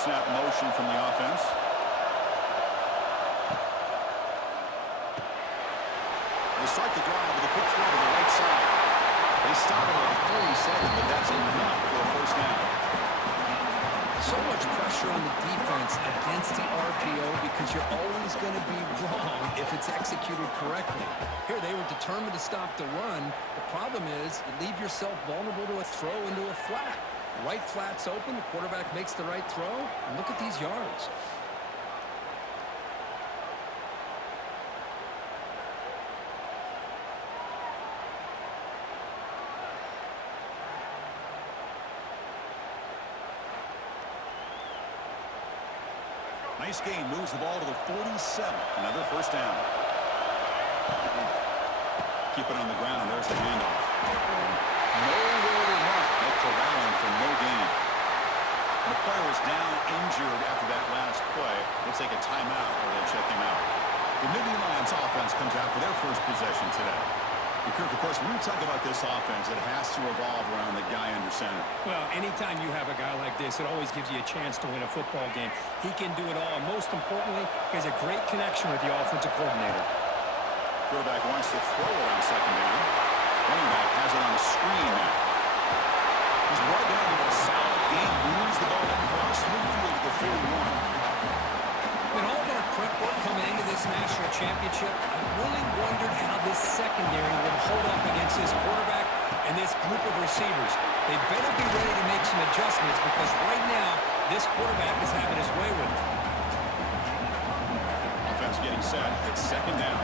pre-snap motion from the offense. They start the drive with a quick throw to the right side. They stop it at 47, but that's enough for a first down. So much pressure on the defense against the RPO because you're always going to be wrong if it's executed correctly. Here, they were determined to stop the run. The problem is you leave yourself vulnerable to a throw into a flat. The right flat's open, the quarterback makes the right throw, and look at these yards. Nice game, moves the ball to the 47. Another first down. Keep it on the ground. There's the handoff. Nowhere to run. They'll corral him for no gain. The player was down injured after that last play. Looks like a timeout, or they'll check him out. The Nittany Lions offense comes out for their first possession today. And Kirk, of course, when we talk about this offense, it has to revolve around the guy under center. Well, anytime you have a guy like this, it always gives you a chance to win a football game. He can do it all, and most importantly, he has a great connection with the offensive coordinator. Quarterback wants to throw it on second down. Running back has it on the screen now. He's brought down with a solid game, moves the ball across midfield to the 41. In all of our prep work coming into this national championship, I really wondered how this secondary would hold up against this quarterback and this group of receivers. They better be ready to make some adjustments because right now, this quarterback is having his way with it. Offense getting set. It's second down.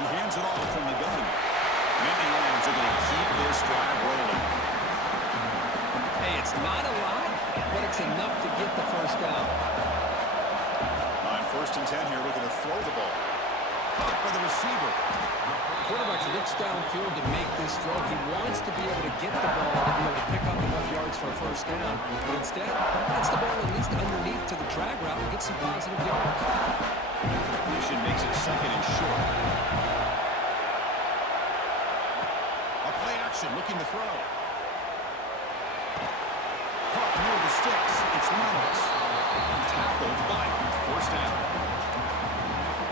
He hands it off from the gun. Nittany Lions are going to keep this drive rolling. Hey, it's not a lot, but it's enough to get the first down. On 1st and 10 here, looking to throw the ball. Caught by the receiver. Quarterback looks downfield to make this throw. He wants to be able to get the ball to be able to pick up enough yards for a first down. But instead, gets the ball at least underneath to the drag route and gets some positive yards. Completion makes it second and short. A play action, looking to throw. Caught near the sticks. It's Reynolds. Tackled by first down.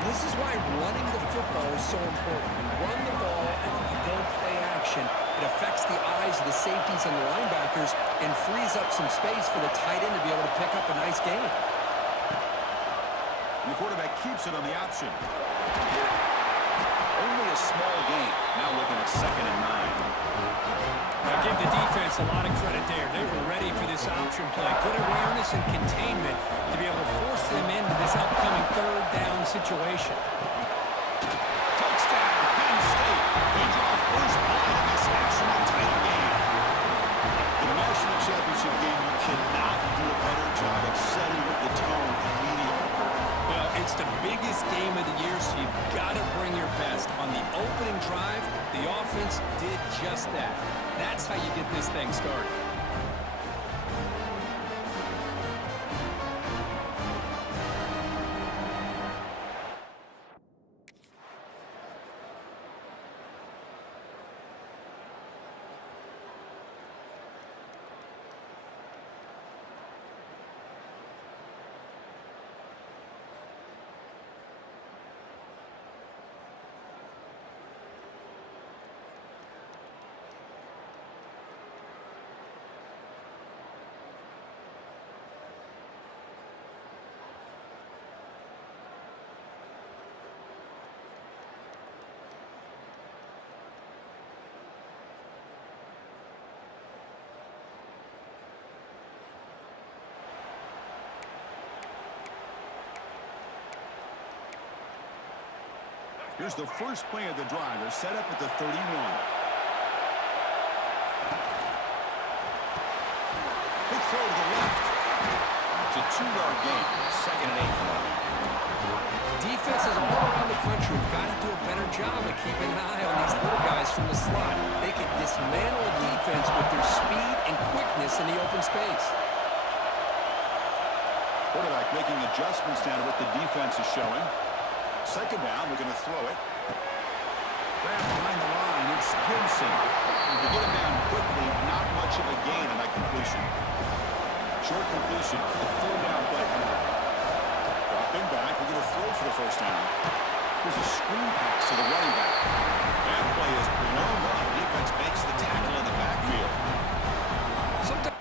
This is why running the football is so important. You run the ball and then you go play action. It affects the eyes of the safeties and the linebackers and frees up some space for the tight end to be able to pick up a nice gain. The quarterback keeps it on the option. Only a small gain. Now looking at 2nd and 9. Now give the defense a lot of credit there. They were ready for this option play. Good awareness and containment to be able to force them into this upcoming 3rd down situation. Touchdown, Penn State. They draw first blood in this national title game. In a national championship game, you cannot do a better job of setting the tone immediately. Well, it's the biggest game of the year, so you've got to bring your best. On the opening drive, the offense did just that. That's how you get this thing started. Here's the first play of the drive. They're set up at the 31. Big throw to the left. It's a 2-yard gain. 2nd and 8. Defenses all around the country have got to do a better job of keeping an eye on these little guys from the slot. They can dismantle a defense with their speed and quickness in the open space. Quarterback making adjustments down to what the defense is showing. 2nd down, we're going to throw it. Grab behind the line. It's Gibson. To get him down quickly, not much of a gain on that completion. Short completion. The third down play coming up. Drop him back. We're going to throw for the first down. Here's a screen pass to the running back. That play is blown up. Defense makes the tackle in the backfield. Sometimes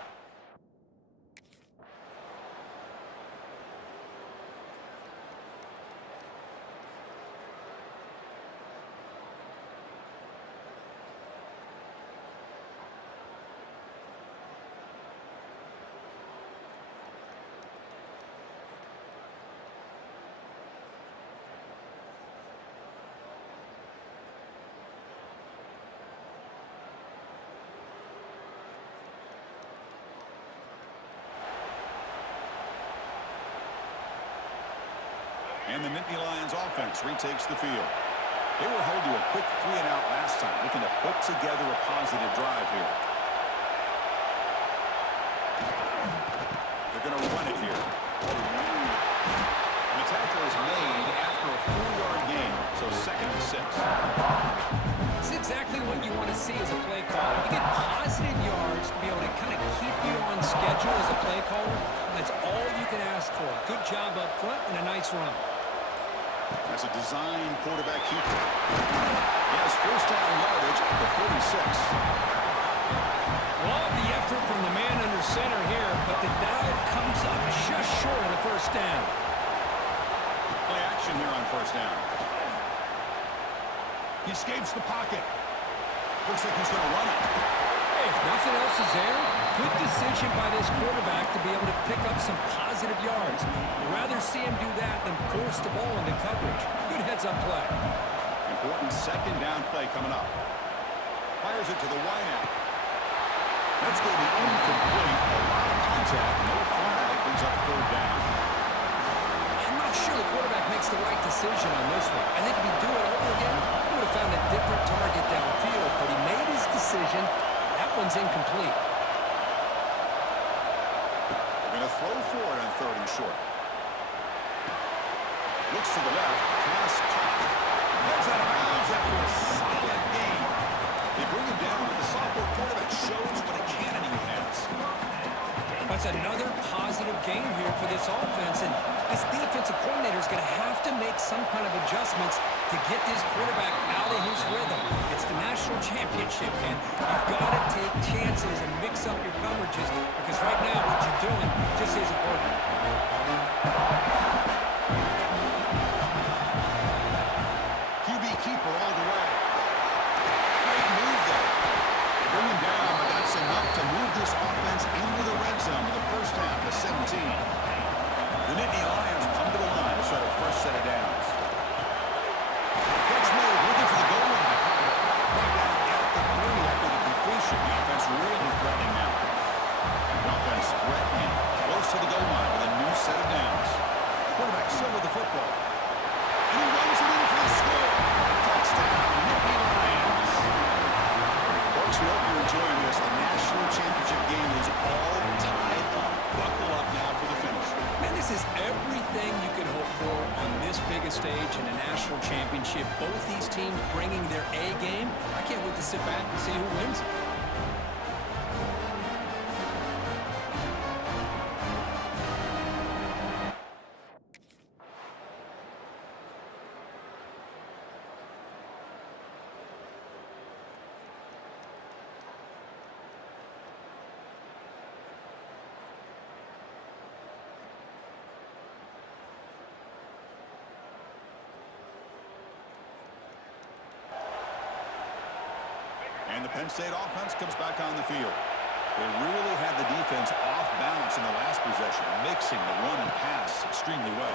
And the Nittany Lions offense retakes the field. They were held to a quick 3-and-out last time, looking to put together a positive drive here. They're going to run it here. The tackle is made after a 4-yard gain, so 2nd and 6. it's exactly what you want to see as a play caller. You get positive yards to be able to kind of keep you on schedule as a play caller. That's all you can ask for. Good job up front and a nice run. As a design quarterback keeper. He has first down yardage at the 46. Love the effort from the man under center here, but the dive comes up just short of the first down. Play action here on first down. He escapes the pocket. Looks like he's going to run it. Hey, if nothing else is there, good decision by this quarterback to be able to pick up some positive yards. I'd rather see him do that than force the ball into coverage. Good heads-up play. Important second down play coming up. Fires it to the wideout. That's going to be incomplete. A lot of contact. No flag. Brings up third down. I'm not sure the quarterback makes the right decision on this one. I think if he'd do it over again, he would have found a different target downfield, but he made his decision. That one's incomplete. They're going to throw for it on 3rd and short. Looks to the left. Pass caught. Heads out of bounds after a solid gain. They bring him down, but the sophomore quarterback shows what a cannon he has. That's another positive game here for this offense, and this defensive coordinator is going to have to make some kind of adjustments to get this quarterback out of his rhythm. It's the national championship, man. You've got to take chances and mix up your coverages, because right now what you're doing just isn't working. QB keeper all the way. Great move there. They bring him down, but that's enough to move this offense into the red zone with the first down to 17. The Nittany Lions come to the line to start a fresh set of downs. Catch mode, looking for the goal line. Right down at the 3 after the completion. The offense really threatening now. The offense threatening close to the goal line with a new set of downs. Quarterback still with the football. And he runs it in for the score. Touchdown, Nittany Lions. Folks, we hope you're enjoying this. The national championship game is all tied up. Buckle up now for the finish. Man, this is everything you could hope for on this biggest stage in a national championship. Both these teams bringing their A game. I can't wait to sit back and see who wins. And the Penn State offense comes back on the field. They really had the defense off balance in the last possession, mixing the run and pass extremely well.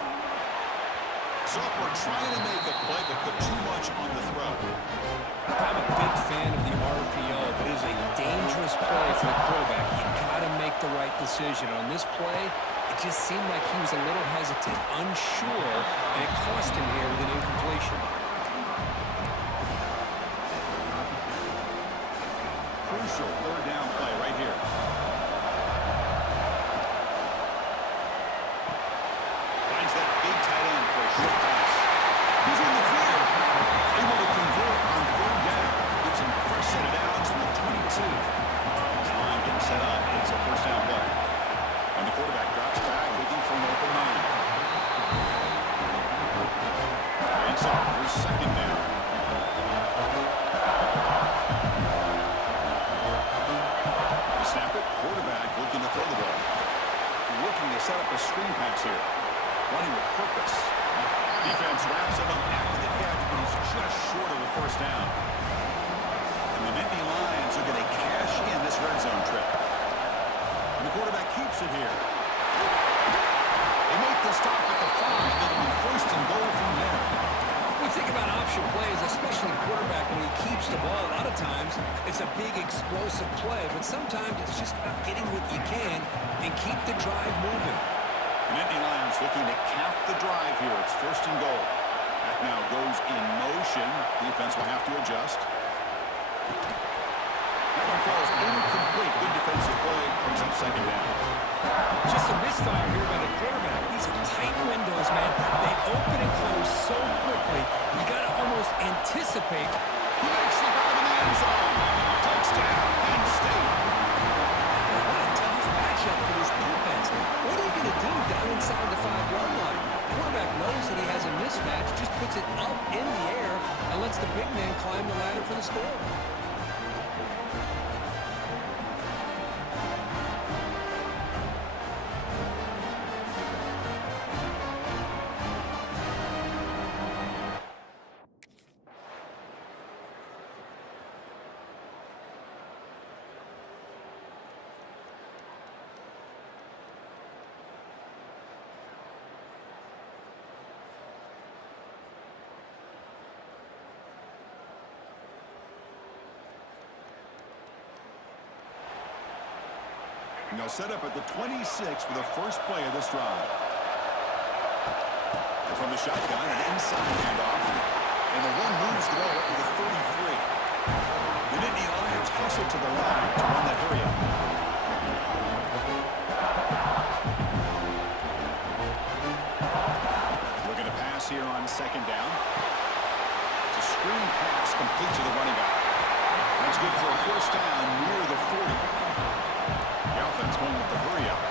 Sophomore trying to make a play, but put too much on the throw. I'm a big fan of the RPO, but it is a dangerous play for the quarterback. You've got to make the right decision. On this play, it just seemed like he was a little hesitant, unsure, and it cost him here with an incompletion. Crucial third down play right here. Finds that big tight end for a short pass. He's in the clear. Able to convert on picks up. Here's second down. The snap it. Quarterback looking to throw the ball. Looking to set up a screen pass here. Running with purpose. Defense wraps him up after the catch, but he's just short of the first down. And the Nittany Lions are going to cash in this red zone trip. And the quarterback keeps it here. They make the stop at the 5. It'll be first and goal from there. We think about option plays, especially quarterback, when he keeps the ball. A lot of times, it's a big explosive play, but sometimes it's just about getting what you can and keep the drive moving. The Nittany Lions looking to cap the drive here. It's first and goal. That now goes in motion. Defense will have to adjust. That one falls incomplete. Good defensive play. Brings up second down. Just a misfire here by the quarterback. These are tight windows, man. They open and close so quickly. You got to almost anticipate. He makes the grab in the end zone. Touchdown, Penn State. What a tough matchup for this defense. What are you going to do down inside the 5-yard line? The quarterback knows that he has a mismatch, just puts it up in the air and lets the big man climb the ladder for the score. Now set up at the 26 for the first play of this drive. From the shotgun, an inside handoff. And the one moves the ball up to the 33. The Nittany Lions hustle to the line to run that hurry up. Looking to pass here on second down. It's a screen pass complete to the running back. That's good for a first down near the 40. The offense going with the hurry up.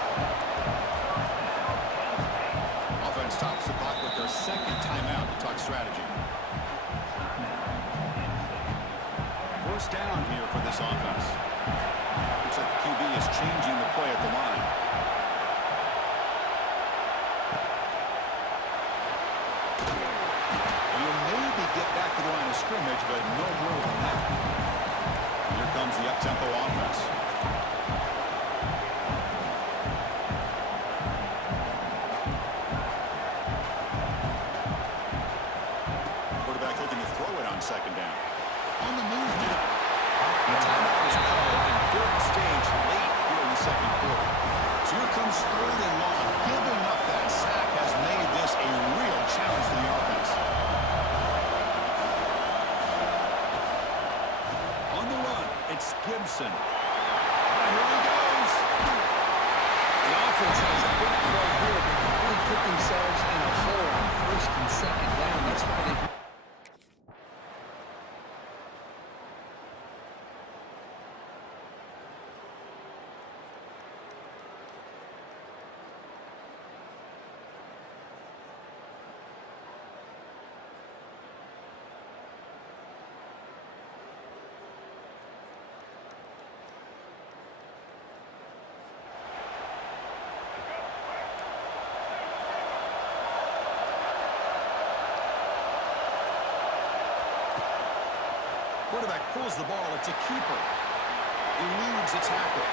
Offense stops the clock with their second timeout to talk strategy. First down here for this offense. Looks like the QB is changing the play at the line. And he'll maybe get back to the line of scrimmage, but no more than that. Here comes the up-tempo offense. Second down. On the move now. And the timeout is called in third stage late here in the second quarter. So here comes third and long. Giving up that sack has made this a real challenge for the offense. On the run, it's Gibson. And here he goes. The offense has a big play here, but they really put themselves in a hole on first and second down. That's why they... Quarterback pulls the ball. It's a keeper. Eludes a tackle.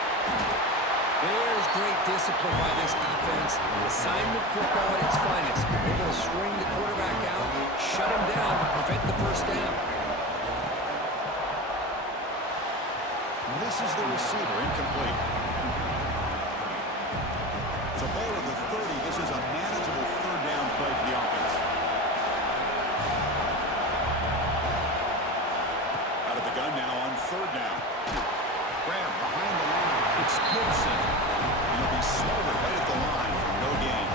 There's great discipline by this defense. Assignment football at its finest. Able to string the quarterback out, shut him down to prevent the first down. This is the receiver, incomplete. So ball at the 30. This is a manageable third down play for the offense. Out of the gun now on third down. Grab behind the line. It's Gibson. He'll be smothered right at the line for no gain.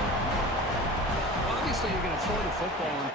Obviously, you're going to throw the football.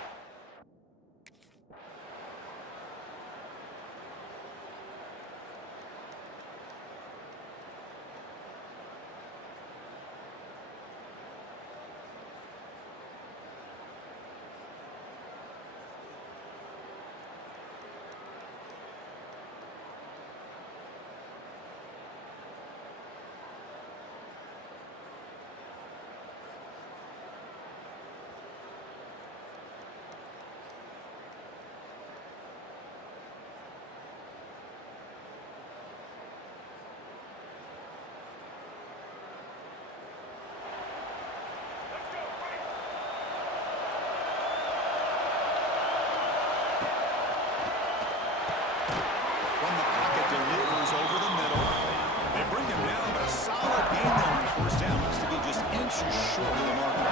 short of the marker.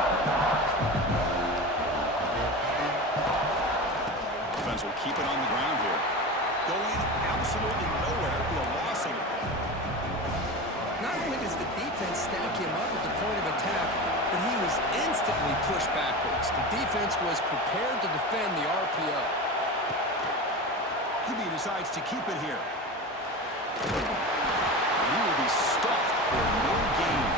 Defense will keep it on the ground here. Going absolutely nowhere. It'll be a loss on the play. Not only does the defense stack him up at the point of attack, but he was instantly pushed backwards. The defense was prepared to defend the RPO. He decides to keep it here. He will be stuffed for no gain.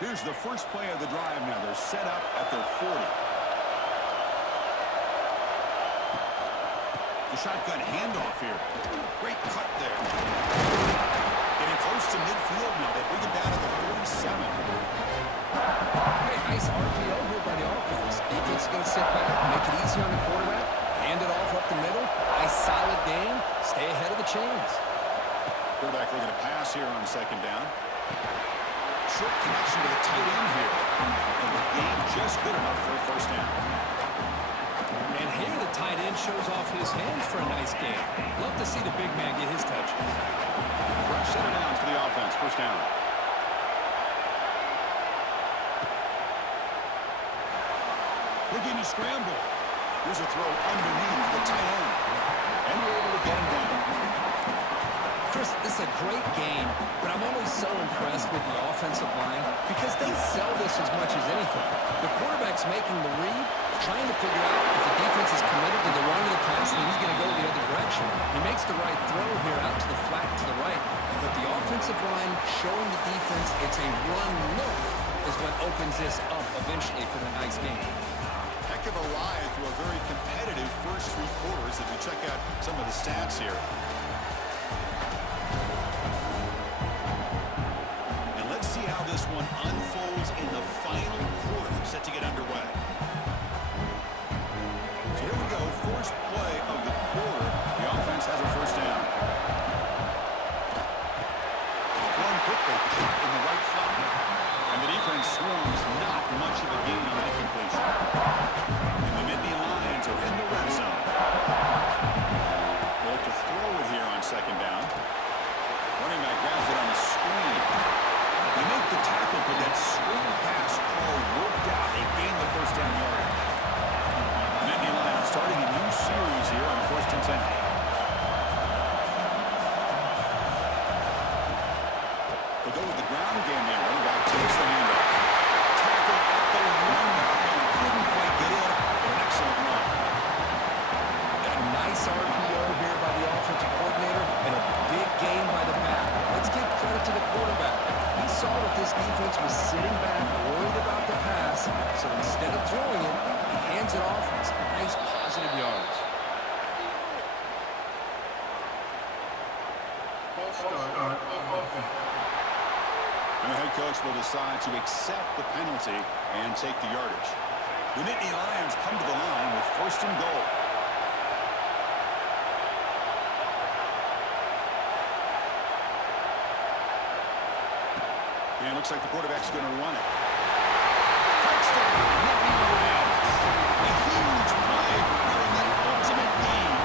Here's the first play of the drive now. They're set up at their 40. The shotgun handoff here. Great cut there. Getting close to midfield now. They bring it down to the 47. Hey, nice RPO here by the offense. Defense is going to sit back, make it easy on the quarterback, hand it off up the middle. Nice solid game. Stay ahead of the chains. Quarterback looking to pass here on second down. Short connection to the tight end here. And the game just good enough for a first down. And here the tight end shows off his hands for a nice game. Love to see the big man get his touches. Fresh set of downs for the offense. First down. Looking to scramble. Here's a throw underneath the tight end. And we're able to get him down. Chris, this is a great game, but I'm always so impressed with the offensive line because they sell this as much as anything. The quarterback's making the read, trying to figure out if the defense is committed to the run or the pass, then he's going to go the other direction. He makes the right throw here out to the flat to the right, but the offensive line showing the defense it's a run look is what opens this up eventually for the nice game. Heck of a ride through a very competitive first three quarters as we check out some of the stats here. See how this one unfolds in the final quarter set to get underway. So here we go, first play of the quarter. The offense has a first down. Thrown quickly in the right flat. And the defense swarms not much of a gain on that completion. And the Nittany Lions are in the red zone. They'll have to throw it here on second down. Running back grabs it on the screen. They make the tackle, but that swing pass call worked out. They gain the first down yardage. Nittany Lions starting a new series here on 1st and 10. They'll go with the ground game there. Running back takes the handoff. Tackle at the 1. Couldn't quite get in, but an excellent run. A nice RPO here by the offensive coordinator and a big gain by the back. Let's give credit to the quarterback. He saw that this defense was sitting back, worried about the pass, so instead of throwing it, he hands it off with some nice positive yards. And the head coach will decide to accept the penalty and take the yardage. The Nittany Lions come to the line with 1st and goal. And it looks like the quarterback's going to run it. Touchdown, Nittany Lions. A huge play here in the ultimate game.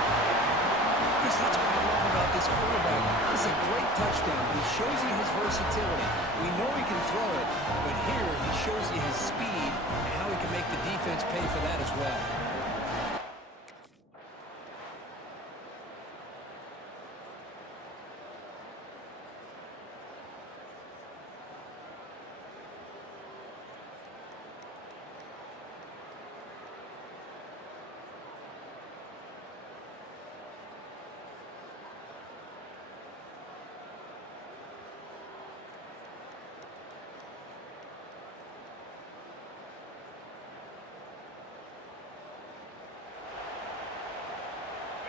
Chris, that's what I love about this quarterback. This is a great touchdown. He shows you his versatility. We know he can throw it, but here he shows you his speed and how he can make the defense pay for that as well.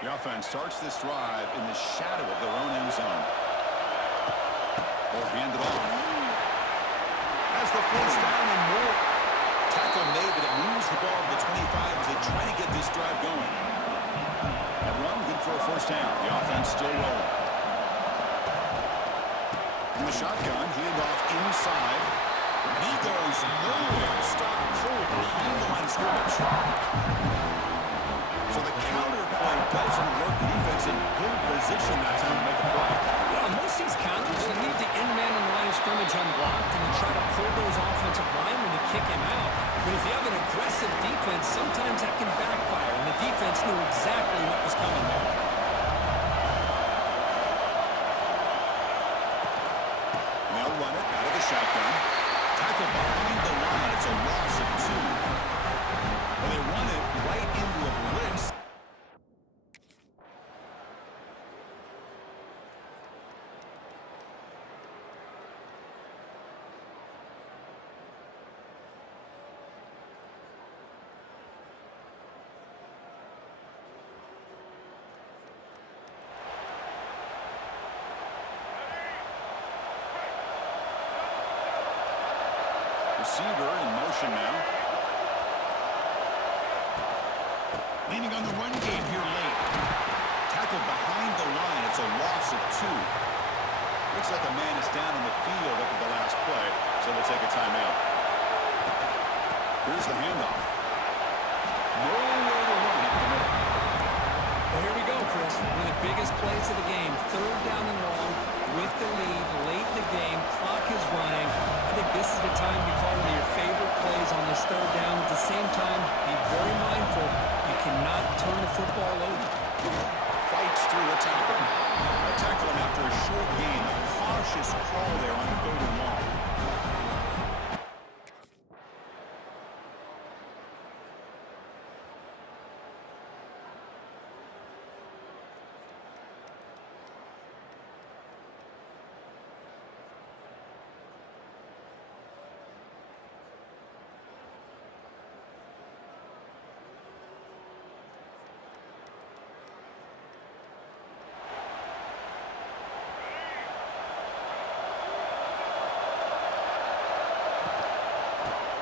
The offense starts this drive in the shadow of their own end zone. Will hand it off. Has the first down and more. Tackle made, but it moves the ball to the 25 as they try to get this drive going. And run good for a first down. The offense still rolling. In the shotgun, handoff inside. And he goes nowhere. Stop cold behind the line of scrimmage. So the counter play doesn't work. The defense in good position that time to make a play. Yeah, most of these counters, you need the in-man in the line of scrimmage unblocked, and you try to pull those offensive linemen to kick him out. But if you have an aggressive defense, sometimes that can backfire, and the defense knew exactly what was coming there. They'll run it out of the shotgun. Tackle behind the line. It's a loss of 2. And they run it right into a blitz. Receiver in motion now. Leaning on the run game here late. Tackle behind the line. It's a loss of 2. Looks like a man is down on the field after the last play, so we'll take a timeout. Here's the handoff. Nowhere to run up the middle. Well, here we go, Chris. One of the biggest plays of the game. 3rd down and long with the lead late in the game. Clock is running. I think this is the time to call one of your favorite plays on this 3rd down. At the same time, be very mindful. You cannot turn the football over. Fights through a tackle. A tackle him after a short gain. A cautious call there on 3rd and long.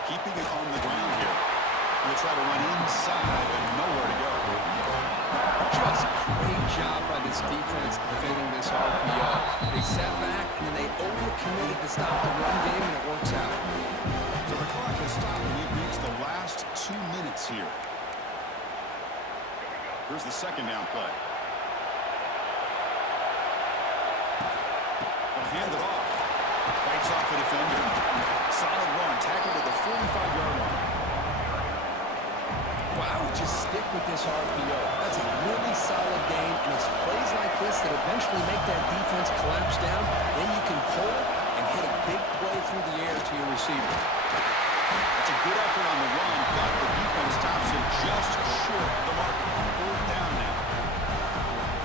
Keeping it on the ground here. They try to run inside and nowhere to go. Just great job by this defense defending this RPO. They sat back and then they overcommitted to stop the run game, and it works out. So the clock has stopped and we've reached the last 2 minutes here. Here's the 2nd down play. They'll hand it off. Fights off the defender. Solid run. Tackle to the 45-yard line. Well, I would just stick with this RPO. That's a really solid game, and it's plays like this that eventually make that defense collapse down. Then you can pull and hit a big play through the air to your receiver. It's a good effort on the run, but the defense stops it just short of the mark. 4th down now.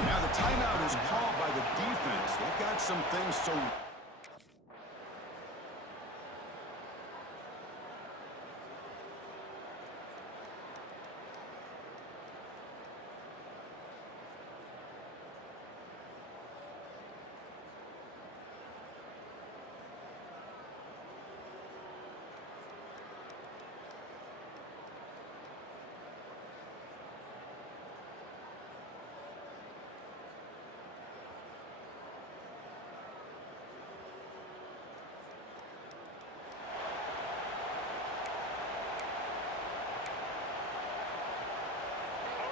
Now the timeout is called by the defense. They've got some things to...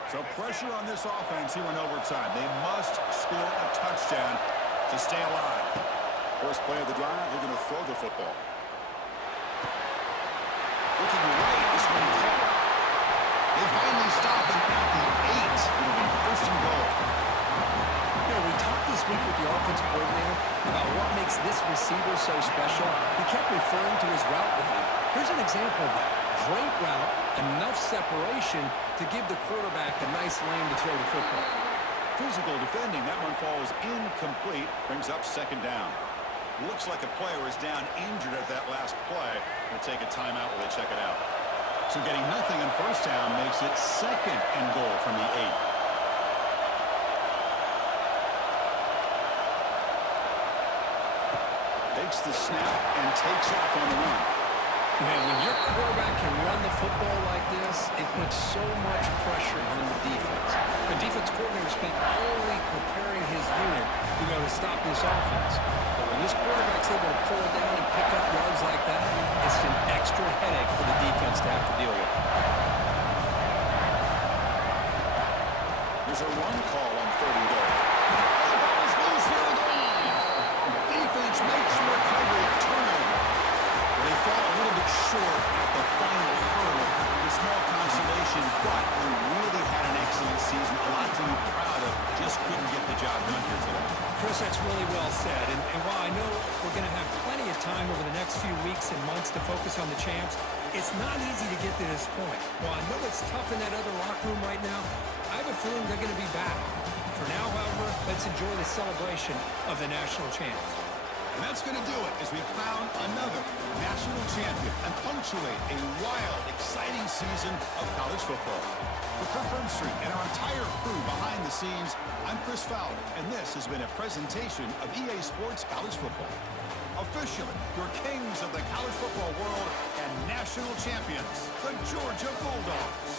So pressure on this offense here in overtime. They must score a touchdown to stay alive. First play of the drive, they're going to throw the football. Looking right is when he caught it. They finally stop him at the 8. It'll be 1st and goal. Yeah, we talked this week with the offensive coordinator about what makes this receiver so special. He kept referring to his route running. Here's an example of that. Great route, enough separation to give the quarterback a nice lane to throw the football. Physical defending. That one falls incomplete. Brings up 2nd down. Looks like a player is down injured at that last play. We'll take a timeout while they check it out. So getting nothing on 1st down makes it 2nd and goal from the 8. takes the snap and takes off on the run. Man, when your quarterback can run the football like this, it puts so much pressure on the defense. The defense coordinator spent all week preparing his unit to be able to stop this offense. But when this quarterback's able to pull down and pick up yards like that, it's an extra headache for the defense to have to deal with. There's a run call on 3rd and goal. The ball is loose here on the line. Defense makes the recovery, turnover. They fall a little bit short at the final hurdle. A small consolation, but he really had an excellent season. A lot to be proud of. Just couldn't get the job done here today. Chris, that's really well said. And while I know we're going to have plenty of time over the next few weeks and months to focus on the champs, it's not easy to get to this point. While I know it's tough in that other locker room right now, I have a feeling they're going to be back. For now, however, let's enjoy the celebration of the national champs. And that's going to do it as we crown another national champion and punctuate a wild, exciting season of college football. For Kirk Herbstreit and our entire crew behind the scenes, I'm Chris Fowler, and this has been a presentation of EA Sports College Football. Officially, your kings of the college football world and national champions, the Georgia Bulldogs.